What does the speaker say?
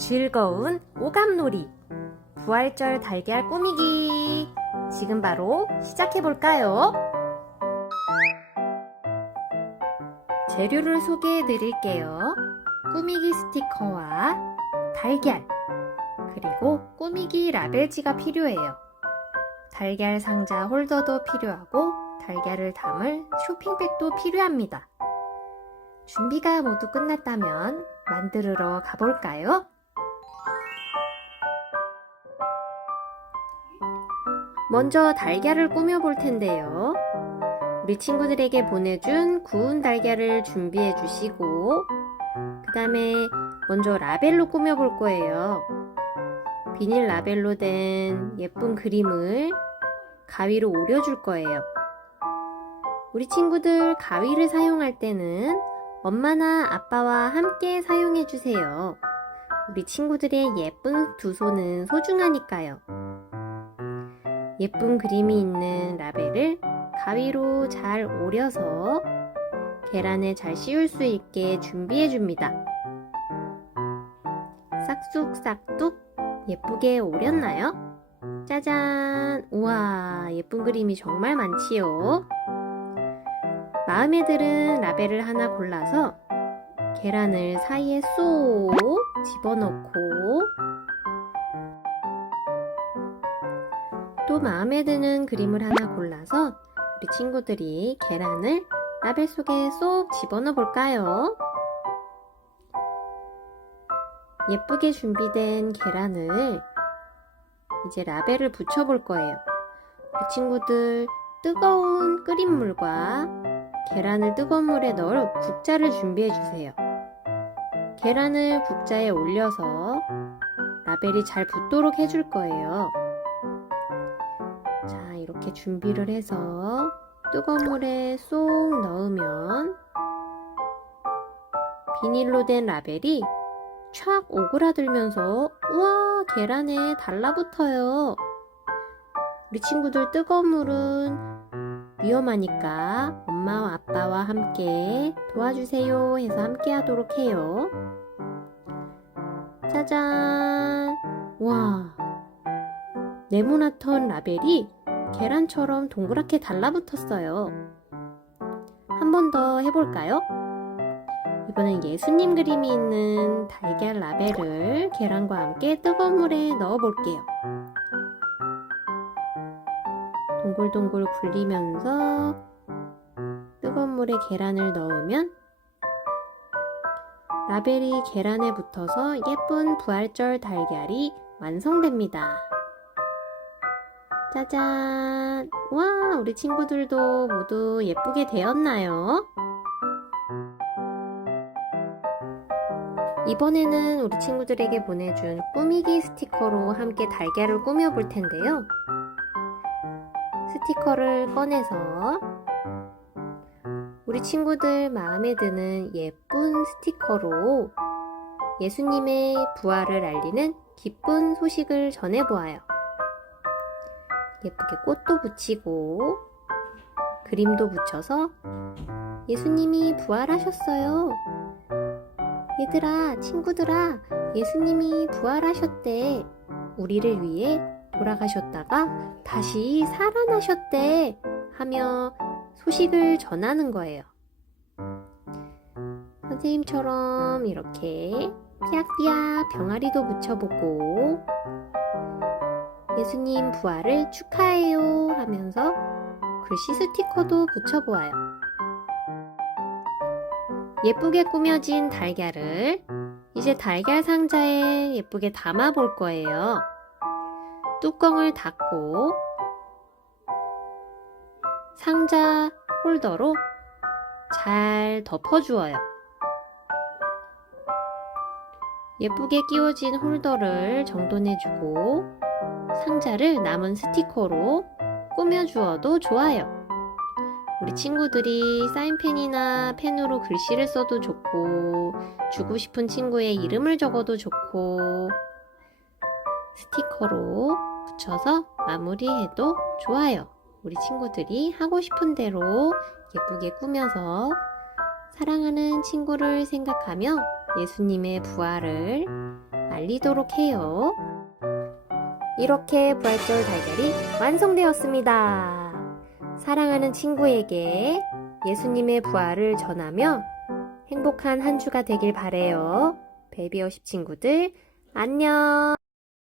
즐거운 오감놀이 부활절 달걀 꾸미기 지금 바로 시작해 볼까요? 재료를 소개해 드릴게요. 꾸미기 스티커와 달걀 그리고 꾸미기 라벨지가 필요해요. 달걀 상자 홀더도 필요하고 달걀을 담을 쇼핑백도 필요합니다. 준비가 모두 끝났다면 만들러 가볼까요? 먼저 달걀을 꾸며 볼 텐데요. 우리 친구들에게 보내준 구운 달걀을 준비해 주시고, 그 다음에 먼저 라벨로 꾸며 볼 거예요. 비닐 라벨로 된 예쁜 그림을 가위로 오려줄 거예요. 우리 친구들 가위를 사용할 때는 엄마나 아빠와 함께 사용해 주세요. 우리 친구들의 예쁜 두 손은 소중하니까요. 예쁜 그림이 있는 라벨을 가위로 잘 오려서 계란에 잘 씌울 수 있게 준비해 줍니다. 싹둑싹둑 예쁘게 오렸나요? 짜잔! 우와, 예쁜 그림이 정말 많지요? 마음에 드는 라벨을 하나 골라서 계란을 사이에 쏙 집어넣고 또 마음에 드는 그림을 하나 골라서 우리 친구들이 계란을 라벨 속에 쏙 집어넣어 볼까요? 예쁘게 준비된 계란을 이제 라벨을 붙여 볼 거예요. 우리 친구들 뜨거운 끓인 물과 계란을 뜨거운 물에 넣을 국자를 준비해 주세요. 계란을 국자에 올려서 라벨이 잘 붙도록 해줄 거예요. 자, 이렇게 준비를 해서 뜨거운 물에 쏙 넣으면 비닐로 된 라벨이 촥 오그라들면서 우와 계란에 달라붙어요. 우리 친구들 뜨거운 물은 위험하니까 엄마와 아빠와 함께 도와주세요 해서 함께 하도록 해요. 짜잔! 와! 네모나던 라벨이 계란처럼 동그랗게 달라붙었어요. 한 번 더 해볼까요? 이번엔 예수님 그림이 있는 달걀 라벨을 계란과 함께 뜨거운 물에 넣어 볼게요. 동글동글 굴리면서 뜨거운 물에 계란을 넣으면 라벨이 계란에 붙어서 예쁜 부활절 달걀이 완성됩니다. 짜잔! 와, 우리 친구들도 모두 예쁘게 되었나요? 이번에는 우리 친구들에게 보내준 꾸미기 스티커로 함께 달걀을 꾸며볼 텐데요. 스티커를 꺼내서 우리 친구들 마음에 드는 예쁜 스티커로 예수님의 부활을 알리는 기쁜 소식을 전해보아요. 예쁘게 꽃도 붙이고 그림도 붙여서 예수님이 부활하셨어요. 얘들아, 친구들아, 예수님이 부활하셨대. 우리를 위해 돌아가셨다가 다시 살아나셨대. 하며 소식을 전하는 거예요. 선생님처럼 이렇게 삐약삐약 병아리도 붙여보고 예수님 부활을 축하해요 하면서 글씨 스티커도 붙여보아요. 예쁘게 꾸며진 달걀을 이제 달걀 상자에 예쁘게 담아 볼 거예요. 뚜껑을 닫고 상자 홀더로 잘 덮어주어요. 예쁘게 끼워진 홀더를 정돈해주고 상자를 남은 스티커로 꾸며주어도 좋아요. 우리 친구들이 사인펜이나 펜으로 글씨를 써도 좋고, 주고 싶은 친구의 이름을 적어도 좋고, 스티커로 붙여서 마무리해도 좋아요. 우리 친구들이 하고 싶은 대로 예쁘게 꾸며서 사랑하는 친구를 생각하며 예수님의 부활을 말리도록 해요. 이렇게 부활절 달걀이 완성되었습니다. 사랑하는 친구에게 예수님의 부활을 전하며 행복한 한 주가 되길 바래요. 베이비어십 친구들, 안녕!